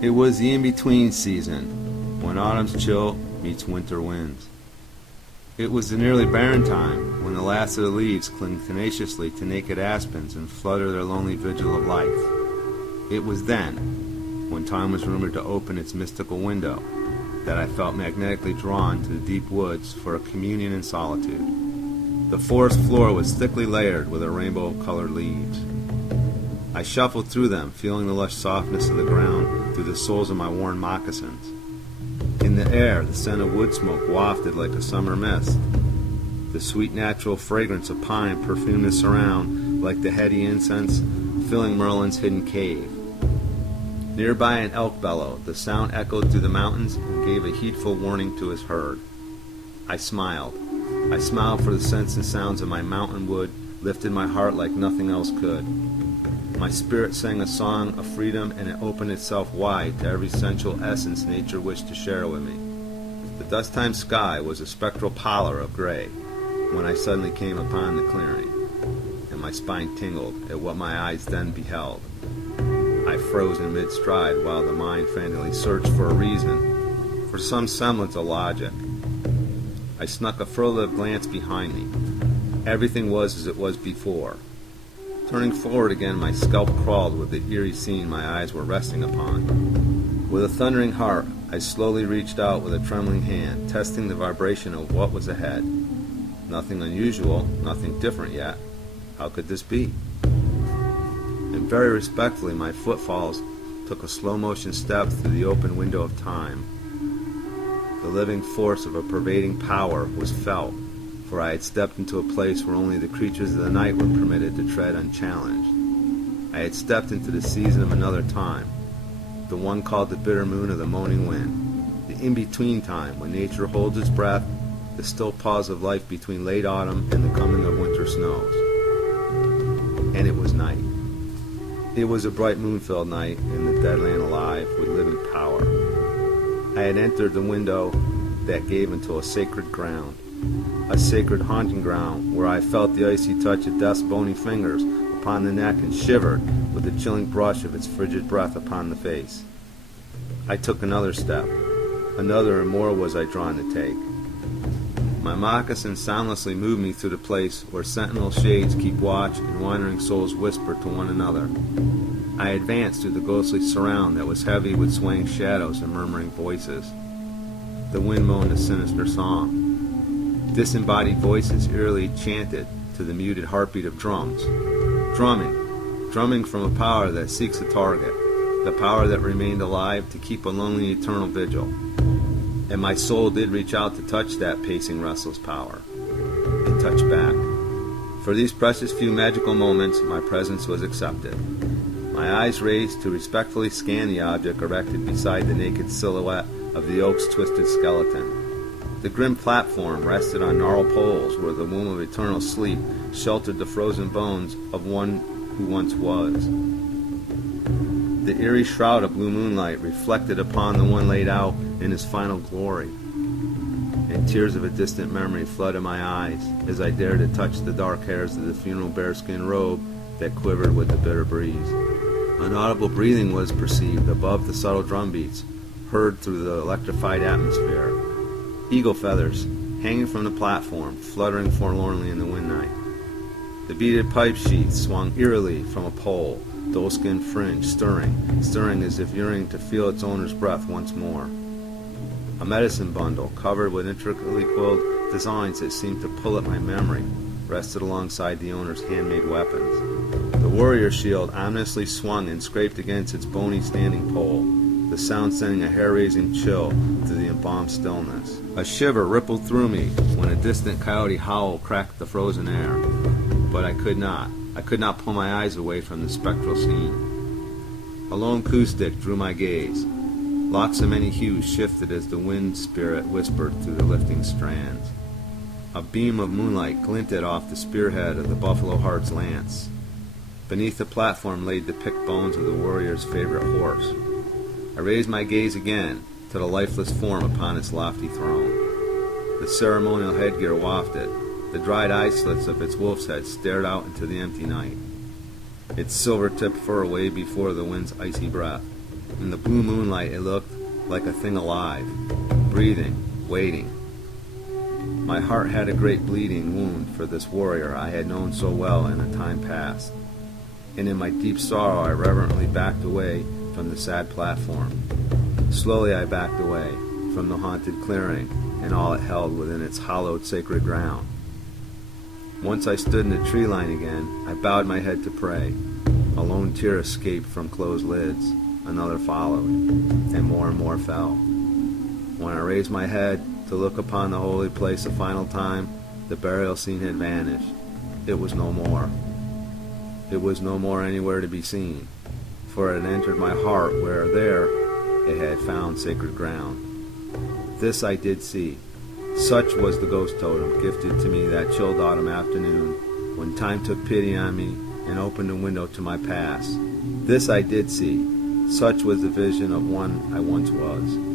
It was the in-between season, when autumn's chill meets winter winds. It was the nearly barren time, when the last of the leaves cling tenaciously to naked aspens and flutter their lonely vigil of life. It was then, when time was rumored to open its mystical window, that I felt magnetically drawn to the deep woods for a communion in solitude. The forest floor was thickly layered with a rainbow of colored leaves. I shuffled through them, feeling the lush softness of the ground through the soles of my worn moccasins. In the air, the scent of wood smoke wafted like a summer mist. The sweet natural fragrance of pine perfumed the surround like the heady incense filling Merlin's hidden cave. Nearby an elk bellowed. The sound echoed through the mountains and gave a heedful warning to his herd. I smiled. I smiled for the scents and sounds of my mountain wood lifted my heart like nothing else could. My spirit sang a song of freedom, and it opened itself wide to every sensual essence nature wished to share with me. The dust-time sky was a spectral pallor of gray when I suddenly came upon the clearing, and my spine tingled at what my eyes then beheld. I froze in mid-stride while the mind frantically searched for a reason, for some semblance of logic. I snuck a furtive glance behind me. Everything was as it was before. Turning forward again, my scalp crawled with the eerie scene my eyes were resting upon. With a thundering heart, I slowly reached out with a trembling hand, testing the vibration of what was ahead. Nothing unusual, nothing different yet. How could this be? And very respectfully, my footfalls took a slow-motion step through the open window of time. The living force of a pervading power was felt, for I had stepped into a place where only the creatures of the night were permitted to tread unchallenged. I had stepped into the season of another time, the one called the bitter moon of the moaning wind, the in-between time when nature holds its breath, the still pause of life between late autumn and the coming of winter snows. And it was night. It was a bright moon-filled night in the dead land alive with living power. I had entered the window that gave into a sacred ground, a sacred haunting ground where I felt the icy touch of death's bony fingers upon the neck and shivered with the chilling brush of its frigid breath upon the face. I took another step. Another and more was I drawn to take. My moccasins soundlessly moved me through the place where sentinel shades keep watch and wandering souls whisper to one another. I advanced through the ghostly surround that was heavy with swaying shadows and murmuring voices. The wind moaned a sinister song. Disembodied voices eerily chanted to the muted heartbeat of drums. Drumming from a power that seeks a target, the power that remained alive to keep a lonely eternal vigil. And my soul did reach out to touch that pacing, restless power. It touched back. For these precious few magical moments, my presence was accepted. My eyes raised to respectfully scan the object erected beside the naked silhouette of the oak's twisted skeleton. The grim platform rested on gnarled poles where the womb of eternal sleep sheltered the frozen bones of one who once was. The eerie shroud of blue moonlight reflected upon the one laid out in his final glory, and tears of a distant memory flooded my eyes as I dared to touch the dark hairs of the funeral bearskin robe that quivered with the bitter breeze. Inaudible breathing was perceived above the subtle drumbeats, heard through the electrified atmosphere. Eagle feathers, hanging from the platform, fluttering forlornly in the wind night. The beaded pipe sheath swung eerily from a pole, doe-skin fringe, stirring as if yearning to feel its owner's breath once more. A medicine bundle, covered with intricately quilled designs that seemed to pull at my memory, rested alongside the owner's handmade weapons. The warrior shield ominously swung and scraped against its bony standing pole, the sound sending a hair-raising chill through the embalmed stillness. A shiver rippled through me when a distant coyote howl cracked the frozen air. But I could not pull my eyes away from the spectral scene. A lone acoustic drew my gaze. Locks of many hues shifted as the wind spirit whispered through the lifting strands. A beam of moonlight glinted off the spearhead of the Buffalo Heart's lance. Beneath the platform laid the picked bones of the warrior's favorite horse. I raised my gaze again to the lifeless form upon its lofty throne. The ceremonial headgear wafted. The dried eye slits of its wolf's head stared out into the empty night. Its silver-tipped fur waved before the wind's icy breath. In the blue moonlight it looked like a thing alive, breathing, waiting. My heart had a great bleeding wound for this warrior I had known so well in a time past, and in my deep sorrow I reverently backed away from the sad platform. Slowly I backed away from the haunted clearing and all it held within its hallowed sacred ground. Once I stood in the tree line again, I bowed my head to pray. A lone tear escaped from closed lids, another followed, and more fell. When I raised my head to look upon the holy place a final time, the burial scene had vanished. It was no more. It was no more anywhere to be seen, for it had entered my heart where there it had found sacred ground. This I did see. Such was the ghost totem gifted to me that chilled autumn afternoon when time took pity on me and opened a window to my past. This I did see. Such was the vision of one I once was.